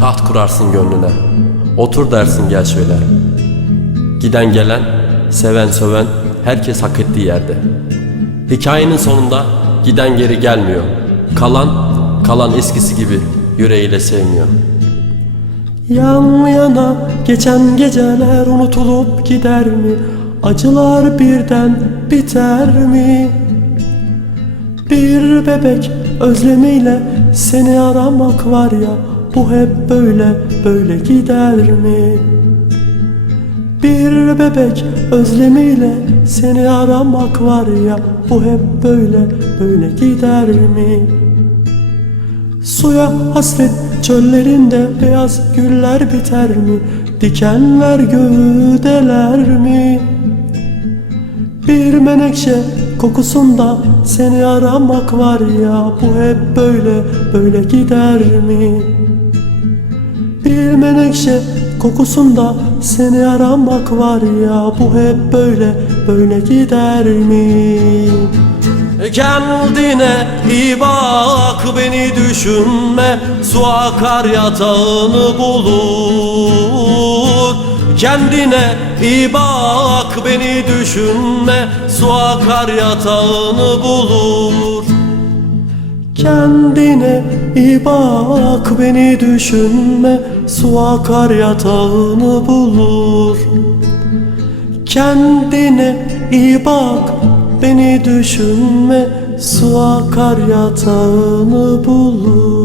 Taht kurarsın gönlüne, otur dersin gel şöyle. Giden gelen, seven söven, herkes hak ettiği yerde. Hikayenin sonunda giden geri gelmiyor. Kalan eskisi gibi yüreğiyle sevmiyor. Yan yana geçen geceler unutulup gider mi? Acılar birden biter mi? Bir bebek özlemiyle seni aramak var ya, bu hep böyle gider mi? Bir bebek özlemiyle seni aramak var ya, bu hep böyle gider mi? Suya hasret çöllerinde beyaz güller biter mi? Dikenler göğü deler mi? Bir menekşe kokusunda seni aramak var ya, bu hep böyle gider mi? Bir menekşe kokusunda seni aramak var ya, bu hep böyle gider mi? Kendine iyi bak, beni düşünme, su akar yatağını bulur. Kendine iyi bak, beni düşünme, su akar yatağını bulur. Kendine iyi bak, beni düşünme, su akar yatağını bulur. Kendine iyi bak, beni düşünme, su akar yatağını bulur.